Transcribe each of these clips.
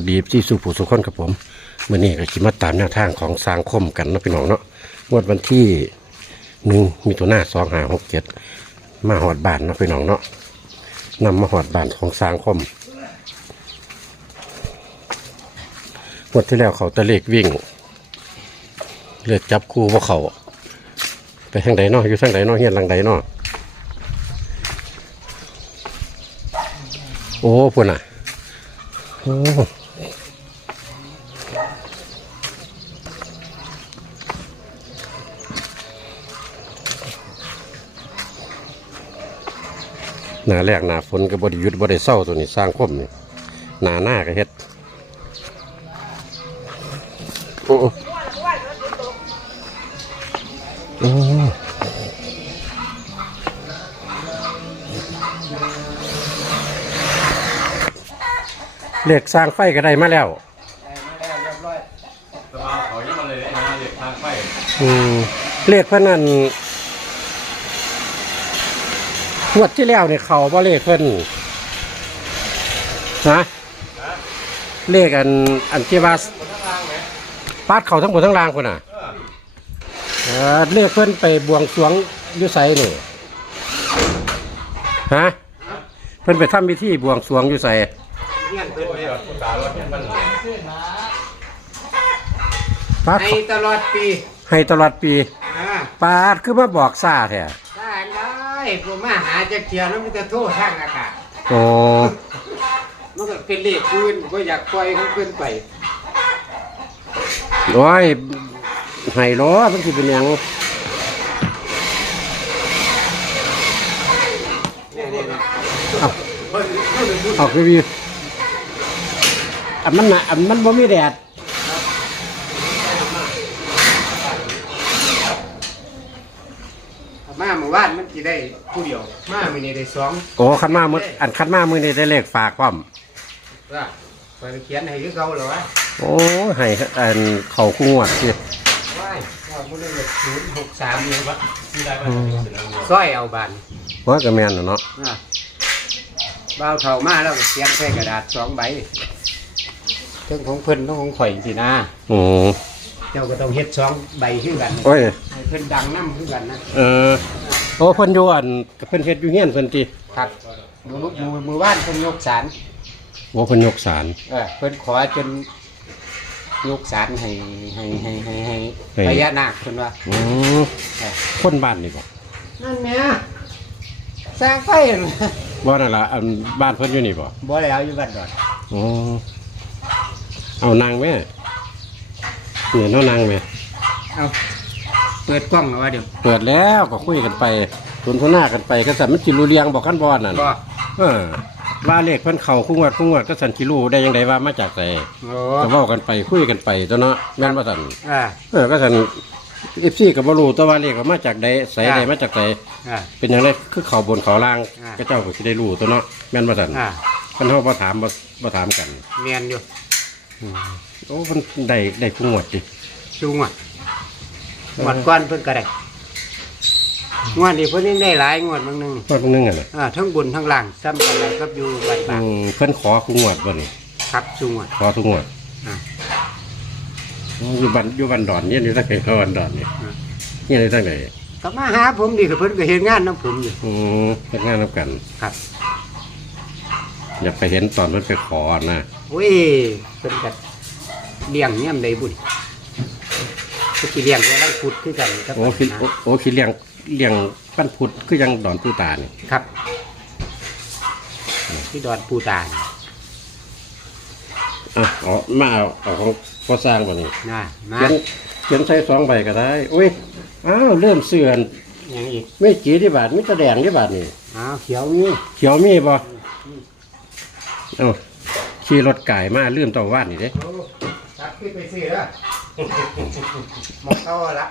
วัสดีที่สุผู้สุขคนกับผมเมื่อนี้ก็คิมาตามแนวทางของสร้างคมกันนะพี่น้องเนาะงวดวันที่หนึ่งมีตัวหน้าสองหาหกเจ็ดมาหอดบานนะพี่น้องเนาะนำมาหอดบานของสร้างคมงวดที่แล้วเขาตะเลกวิ่ง เลือกจับคู่ว่าเขาไปทางใดเนาะอยู่ทางใดเนาะเฮียนหลังใดเนาะโอ้พุ่นอะโอ้ หนาแรกหนาฝนก็บริยุทธ์บริเศร้าตัวนี้สร้างคมนี่หนาหน้าก็เฮ็ดโอ้โอ้โอ้เลขสร้างไฟก็ได้มาแล้วสมาเขายังมาเลยนะเรียกทางไปอืมเลขเพิ่นนั่นง วดที่แล้วเนี่ยเขาบ่เลขเพิ่นนะเลขอันอันที่ว่าป้างไหมปาดเขาทั้งหมดทั้งรางคนน่ะเออเลขเพิ่นไปบวงสรวงอยุไสนี่ฮะเพิ่นไปทำพิธีบวงสรวงอยุไสเงี้ตารถเนี่ยมันปาดในเขาตลอดปีให้ตลอดปีอ่าปาดคือมาบอกซาแท้ ได้ได้ผมมาหาจะเกียร์แล้วมันจะโทษทางอากาศโอ้มันก็เป็นเลขคืนก็อยากปล่อยเขาขึ้นไปโอ้ยให้ล้อมันสิเป็นหยังเนี่ยเนี่ยเนี่ยออกรีวิวอันมันน่ะอันมันบ่มีแดด มา เมื่อวานมันจะได้ผู้เดียว มาไม่นี่ได้สองโอ้คันมามืออันคันมามือนี่ได้เลขฝากความว่าไปเขียนให้คือเขาเหรอวะโอ้ให้อันเขาคู่งวดสิว้ายว่ามันเลยศูนย์หกสามเลยวะที่ได้มาถึงแล้วสร้อยเอาบานว่าก็แม่นน่ะเนาะอ่าเบาวเท่ามาแล้วก็เขียนใส่กระดาษสองใบเรื่องของเพิ่นเรื่องของข่อยสินะอืมเจ้าก็ต้องเฮ็ดสองใบขึ้นกันโอ้ยให้เพิ่นดังน้ำขึ้นกันนะเออ โอ้เพิ่นอยู่อันเพิ่นเฮ็ดอยู่เฮียนเพิ่นติครับมือมือมือว่านเพิ่นยกสารโอ้เพิ่นยกสารเออเพิ่นขอจนยกสารให้ให้ให้ให้ให้ให้พญานาคเพิ่นว่าอืมเออคนบ้านนี่บ่นั่นแหม่สร้างไฟนั่นบ่นั่นล่ะอันบ้านเพิ่นอยู่นี่บ่บ่แล้วอยู่บ้านดอนอ๋อเอานางแม่เนี่ยเนาะนางแม่เอา เปิดกล้องแล้วว่าเดี๋ยวเปิดแล้วก็คุยกันไปสนทนากันไปก็สันมันจิรูเรียงบอกขั้นบอลนั่นบ่เออว่าเลขเพิ่นเข่าคุ้งวดคุ้งวดก็สันจิรูได้ยังไงว่ามาจากไสโอ้ก็เว้ากันไปคุยกันไปตัวเนาะแม่นบ่สันอ่า เออก็สันเอฟซีก็บ่รู้ตัวว่าเลขว่ามาจากใดไสใดอ่ามาจากไสอ่า เป็นอย่างไรคือเขาบนเขาล่างอ่า ก็เจ้าก็สิได้รู้ตัวเนาะแม่นบ่สันอ่าเพิ่นเฮาบ่ถามบ่บ่ถามกันเมียนอยู่โอ้เพิ่นได้ได้คุ้งวดดิสูงอะ งวดก้อนเพิ่นก็ได้งวดนี้เพิ่นยังได้หลายงวดบางหนึงงวดเพิ่งนึงอะน่ะอ่าทั้งบนทั้งล่างซ้ำกันเลยครับอยู่บ้านอืบางมเพิ่นขอคุ้งวดบ่นี่ครับสูงอะขอทุกงวดอ่า อยู่บ้านอยู่บ้านดอนเนี่ยอยู่ตั้งแต่เขาบ้านดอนนี่อ่าเนี่ยอยู่ตั้งแต่ก็มาหาผมดิเพิ่นก็เห็นงานน้ำผมอยู่อืมเฮ็ดงานนำกัน ครับอยากไปเห็นตอนเพิ่นไปขอนะโอ้ยเพิ่นก็เลี้ยงเนี่ยามใดบุญ ก็สิเลี้ยงไว้แล้วพุดคือกันครับโอ้คิดโอ้โอ้คิดเลี้ยงเลี้ยงปั้นพุดคือยังดอนปูตานี่ครับที่ดอนปูตานอะเอามาเอาเอาของพ่อสร้างบ่นี่นะมาเขียนเขียนใส่สองใบก็ได้อุ้ยอ้าวเริ่มเสื่อนอย่างอีกไม่จีที่บาทมิตรแดงที่บาทนี่อ้าวเขียวนี่เขียวมีบ่เอ้าขี่รถไก่มาลืมเตาว่านนี่เด้โอ้ตัดขึ้นไปซื้อแล้ว หมอกเขาละ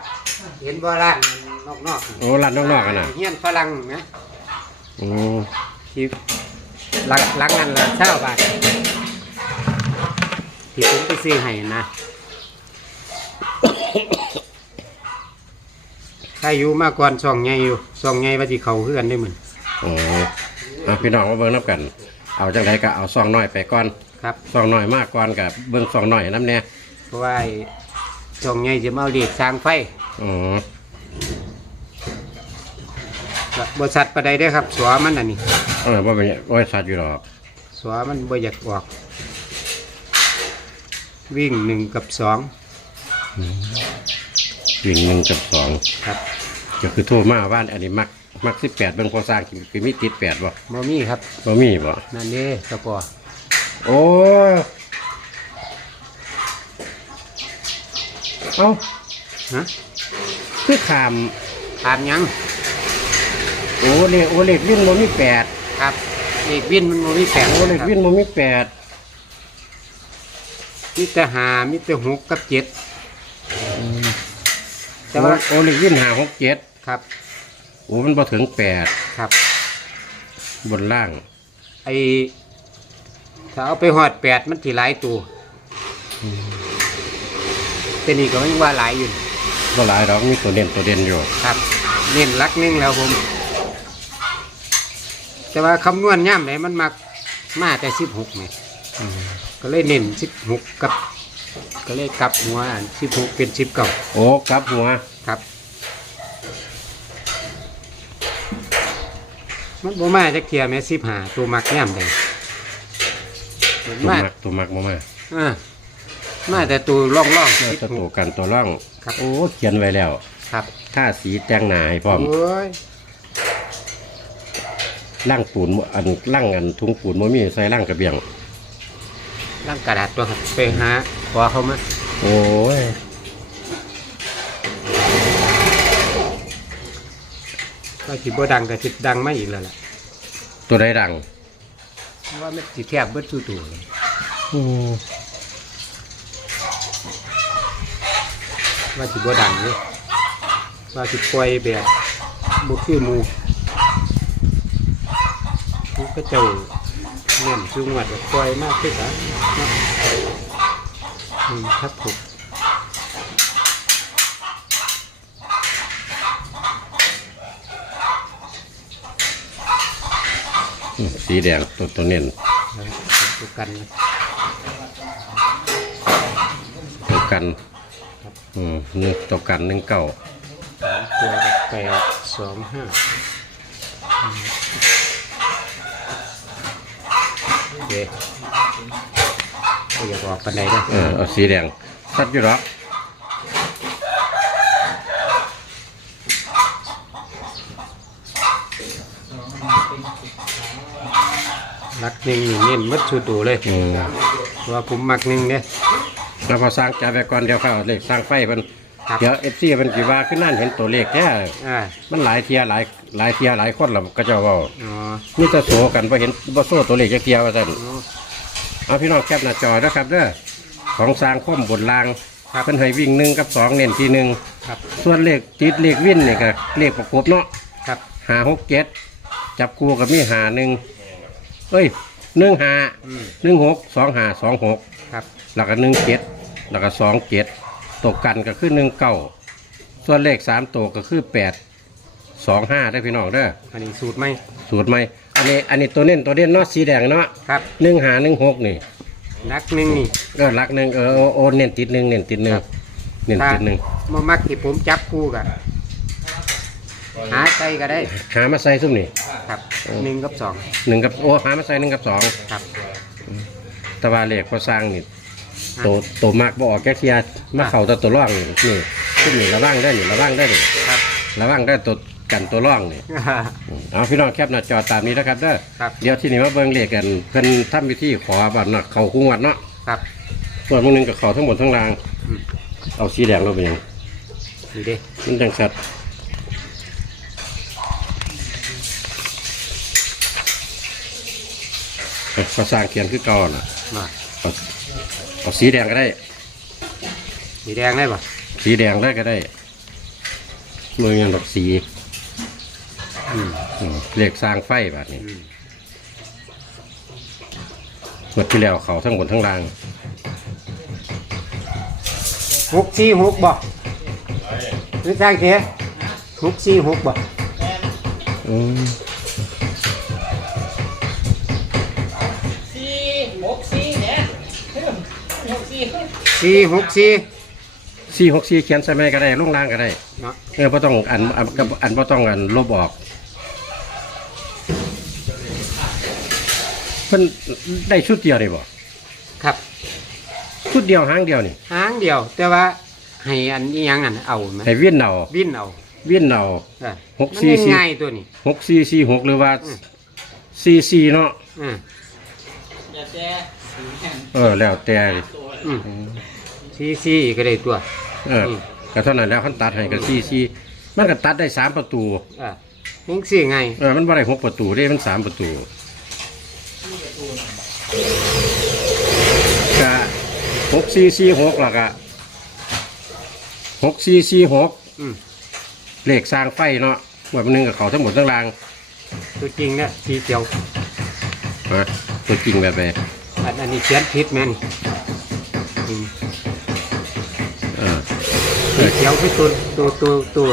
เห็นบ่ร้านนอกๆโอ้ร้านนอกๆกันน่ะเฮียนฝรั่งนะอืมที่หลังหลังนั้นละเช่าบาทที่ผมไปซื้อให้นะถ้าอยู่มาก่อนสองไงอยู่สองไงว่าที่เขาคือกันได้เหมือนอ๋ออะพี่น้องมาเบิ่งนับกัน เอาจังไดก็เอาซองน้อยไปก่อนคครับซองหน่อยมากก่อนกับเบิ่งซองหน่อยน้ำเนี่ยเพราะว่าไอ้ ช่องใหญ่จะมาเอาเด็กสร้างไฟอ๋อก็บริษัทประใดได้อครับสวมันอันนี้เออว่าเป็นบริษัทอยู่หรอกสวมันบ่อยากออก วิ่งหนึ่งกับสองวิ่งหนึ่งกับสองครับก็คือโทรมาบ้านอันนี้มักมักสิบแปดเบิ่งพอสร้างคือมีติดแปดบ่บ่มีครับบ่มีบ่นั่นเด้ตะกอโอ้ เอ้าฮะคือขามถามหยังโอ้เลขโอเลขวิ่งบ่มีแปดครับเลขวินมันบ่มีแปดโอ้เลขวิ่งบ่มีแปดมีแต่หามีแต่หกกับเจ็ดแต่โอ้ว่าโอ้เลขวิ่งหาหกเจ็ดครับโอ้มันบ่ถึงแปดครับ บนล่าง ไอถ้าเอาไปหอดแปดมันที่หลายตัว แต่นี่ก็ยังว่าหลายอยู่ก็หลายดอกมีตัวเด่นตัวเด่นอยู่ครับเน้นหลักหนึงแล้วผม แต่ว่าคำนวณย่ำไหนมันมักมาแต่สิบหกไงก็เลยเน้นสิบหกกับ ก็เลยกลับหัวสิบหกเป็นสิบเก้าโอ้กลับหัวครับ มันบ่มาจะเทียแม่สิบหาตัวมักย่ำเลยตัวมามักตัวมักบ่มาอ่า มาแต่ตัวร่องร่องแล้วสิบจะหตัวก กันตัวร่องครับ โอ้เขียนไว้แล้วครับท่าสีแต่งหนาให้พร้อมโอ้ยล่างปูนบ่อันล่างอันทุงปูนบ่มีใส่ล่างกระเบียง ร่างกระดาษตัวครับไปหาขอเขามาโอ้ยก็สิบ่ดังก็สิดังไม่อีกแล้วล่ะตัวใดดังเพราะว่ามันสิแทบเบิดสู่ตัวเลยอื ว่าสิบ่ดังเลยว่าสิปล่อยแบบบ่คือหมู่ผู้ก็เจ้าเน่นคือหวัดแบบปล่อยมากขึ้นครับอืมครับผมอืมสีแดงตัวตัวเน้นตัวกันนะตัวกัน อืมหนึ่งตัวกันหนึ่งเก้าตัวแปดสองห้าอืมโอเคก็อย่าบอกปันใดนะเออเอาสีแดงสัดอยู่หรอกรักหนึ่งนี่เน้นมัดสู่ตัวเลยอืมเพราะว่าผมมักหนึ่งเนี่ย แล้วพอสร้างจ่ายไปก่อนเดี๋ยวเข้าเลขสร้างไฟมันครับ เดี๋ยวเอฟซีมันสิว่าขึ้นนั่นเห็นตัวเลขแค่อ่ามันหลายเทียหลายหลายเทียหลายคนแล้วก็เจะว่าอ๋อนี่จะโสกันพอเห็นบ่โซ่ตัวเลขจักเทียว่าซั่น อ๋อ เอาพี่น้องแคปหน้าจอนะครับเด้อของสร้างคมบนรางครับเพิ่นให้วิ่งหนึ่งกับสองเน้นที่หนึ่งครับส่วนเลขติดเลขวิ่นนี่ก็เลขประกบเนาะครับหาหกเจ็ดจับคู่กับมีหาหนึ่งเอ้ยหนึ่งหาอืมหนึ่งหกสองหาสองหกครับแล้วก็หนึ่งเจ็ด แล้วก็สองเจ็ดตกกันก็คือหนึ่งเก้าส่วนเลขสามตัวก็คือแปดสองห้าได้อพี่น้องเด้ออันนี้สูตรไหมสูตรไหมอันนี้อันนี้ตัวเน้นตัวเด่นเนาะสีแดงเนาะครับหนึ่งหาหนึ่งหกนี่นักหนึ่งนี่เออหลักหนึ่งเออโอโอเน้นติดหนึ่งเน้นติดหนึ่งครับเน้นติดหนึ่งมามักที่ผมจับคู่กันหาใจก็ได้หามาใส่ซุ่มนี่ครับหนึ่งกับสองหนึ่งกับโอหามาใส่หนึ่งกับสองครับแตะวันเลขพอสร้างนี่โตโตมากบ่ออกแก้เทียมาเข่าแตัวตัวร่องนี่นี่ซุ่มนี่ระวังได้อนี่ระวังได้อนี่ครับระวังได้อตัวกันตัวร่องนี่อืมเอาพี่น้องแคปหน้าจอตามนี้นะครับเด้อครับเดี๋ยวที่นี่มาเบิ่งเลขกันเพิ่นทำพิธีขอบัตรเนาะเขาคุ้งวัดเนาะครับส่วนพวกนึงกับเขาทั้งหมดทั้งรางอืมเอาสีแดงเราเป็นหยังนี่เด้มันจังสัดเอ้ยก็สร้างเขียนคือเก่าน่ะมา เอาเอาสีแดงก็ได้ สีแดงได้ปะสีแดงได้ก็ได้เมืองยังดอกสีอืมอืมเลขสร้างไฟแบบนี้อืมเมื่อที่แล้วเขาทั้งบนทั้งล่างหกสี่หกบ่หรือสร้างเสียหกสี่หกบ่อืม สี่หกสี่สี่หกสี่เขียนใส่ไหมก็ได้ลงล่างก็ได้เนาะเออบ่ต้องอันอันอันบ่ต้องอันลบออก เพิ่นได้ชุดเดียวนี่บ่ครับชุดเดียวหางเดียวนี่หางเดียว แต่ว่าให้อันนี้ยังอันเอาไหมให้เวียนเอาวินเอาเวียนเอาเออหกสี่มันสี่ง่ายๆตัวนี้หกสี่สี่หกหรือว่าอืมสี่สี่เนาะอืมเออแล้วแต่ อืมสี่สี่ก็ได้ตัว เออก็เท่านั้นแล้วขั้นตัดให้กับสี่สี่มันก็ตัดได้สามประตูเออยังสี่ไงเออมันบ่ได้หกประตูได้มันสามประตูก็หกสี่สี่หกแล้วก็หกสี่สี่หกอืมเลขสร้างไฟเนาะวันหนึงกับเขาทั้งหมดทั้งรางตัวจริงเนี่ยสีเขียว นะตัวจริงแบบแบบอันอันนี้เขียนผิดแม่น อืมเออสีเขียวคือตัวตัวตัวตัว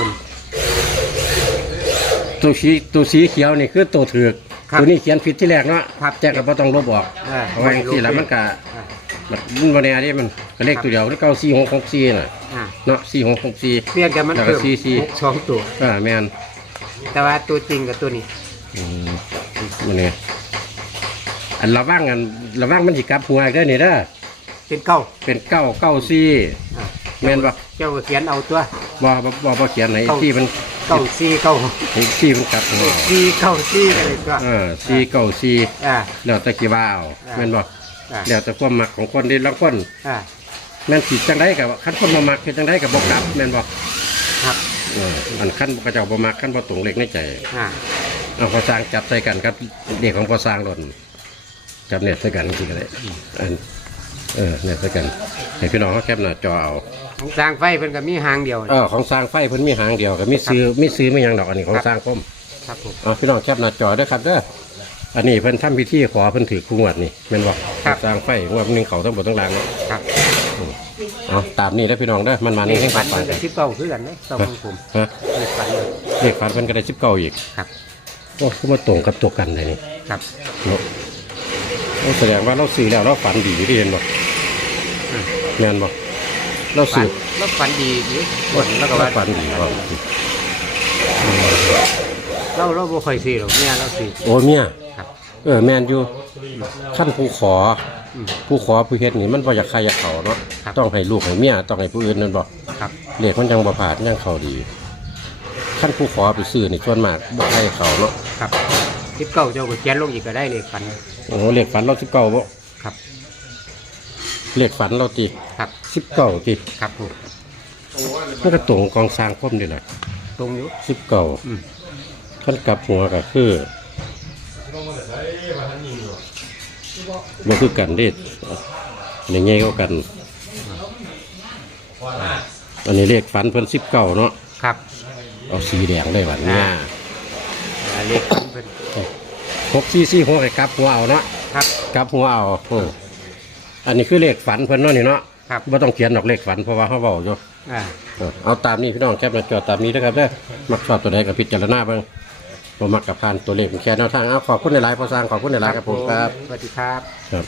ตัวสีตัวสีเขียวนี่คือตัวถือกครับตัวนี้เขียนผิดที่แรกเนาะครับแจ้งก็บ่ต้องลบออกอ่าเอาไว้ที่แล้วมันก็อ่ามันมันวันนี้นี่มันก็เลขตัวเดียวที่เก้าสี่หกหกสี่น่ะอ่าเนาะสี่หกหกสี่ เปลี่ยนแต่มันแล้วก็เพิ่มสี่สี่ หกสองตัว อ่าแมนแต่ว่าตัวจริงกับตัวนี้อืมมันนี่อันระว่างอันระว่างมันสิกลับหัวอีกเด้อนี่เด้อ เป็นเก้าเป็นเก้าเก้าสี่อ่าแม่นบ่เจ้าก็เขียนเอาตัว บ่บ่บ่บ่เขียนไหนเก้า ที่มันเก้าสี่เก้าไอ้ที่มันกลับหัวสี่เก้าสี่อะไรตัวเออสี่เก้าสี่อ่า แล้วแต่กี่ว่าเอาอ่าแม่นบ่อ่า แล้วแต่ความมักของคนที่ละคนอ่า แม่นสิจังไดกับคันคนบ่มักเฮ็ดจังไดกับบ่กลับแม่นบ่ครับ เอออันคันกระเจ้าบ่มักคันบ่ตรงเลขในใจ อ่าเอาพอสร้างจับใส่กันครับเด็กของพอสร้างหล่นจับเน็ตใส่กันจริงๆเลยอัน เออเน็ตใส่กันให้พี่น้องเขาแคปหน้าจอเอาของสร้างไฟเพิ่นก็มีหางเดียว เออของสร้างไฟเพิ่นมีหางเดียวก็มีซื้อมีซื้อไม่ยังดอกอันนี้ของครับสร้างคมครับผมเอาพี่น้องแคปหน้าจอเด้อครับเด้ออันนี้เพิ่นทำพิธีขอเพิ่นถือคู่งวดนี่แม่นบ่สร้างไฟงวดหนึงเขาทั้งหมดทั้งรางเนาะครับเอาตามนี้เด้อพี่น้องเด้อมันมาเลนี่ขให้ฝัฝันนมันก็สิบเก้าคือกันเด้เก้าของผมฮะเลขฝันเลยเลขฝันเพิ่นก็ได้19อีกครับโอ้คือมาตรงกับตัวกันเลยนี่ครับเนาะโอ้แสดงว่าเราซื้อแล้วเราฝันดีที่เห็นบ่อืม แม่นบ่เราฝัซื้นอแล้วฝันดีอยู่แล้วก็ว่าฝันดีบ่เราเราบ่ค่อยซื้อหรอกเนี่ยเราซื้อ โอ้เมียครับ เออแม่นอยู่ขั้นผู้ขออืมผู้ขอผู้เฮ็ดนี่มันบ่อยากใครอยากเขาเนาะครับต้องให้ลูกให้เมียต้องให้ผู้อื่นนั่นบ่ครับเลขมันยังบ่ผ่านยังเข้าดีขั้นผู้ขอไปซื้อนี่ส่วนมากบ่ให้เขาเนาะครับสิบเก้าเจ้าก็เขียนลงอีกก็ได้เลขฝันโอ้เลขฝันเรา19บ่ครับ เลขฝันเราติครับ19ติครับผมมันก็ตรงกองสร้างคมนี่แหละตรงอยู่19อืมขั้นกลับหัวก็คือบ่คือกันเด้ในแง่ก็กัน อันนี้เลขฝันเพิ่น19เนาะครับเอาสีแดงได้หวันเนี่ยอ่าเลขฝันเพิ่นหกสี่สี่หกให้กลับหัวเอาเนาะครับ กลับหัวเอาอืม อันนี้คือเลขฝันเพิ่นเนาะนี่เนาะครับ บ่ต้องเขียนดอกเลขฝันเพราะว่าเขาเว้าอยู่อ่าเออเอาตามนี้พี่น้องแคปหน้าจอตามนี้นะครับเด้อมักชอบตัวใดก็พิจารณาเบิ่งบ่มักกับผ่านตัวเลขเป็นแค่แนวทางเอาขอบคุณในหลายๆพอสร้างขอบคุณในหลายๆครับผมครับสวัสดีครับ ครับ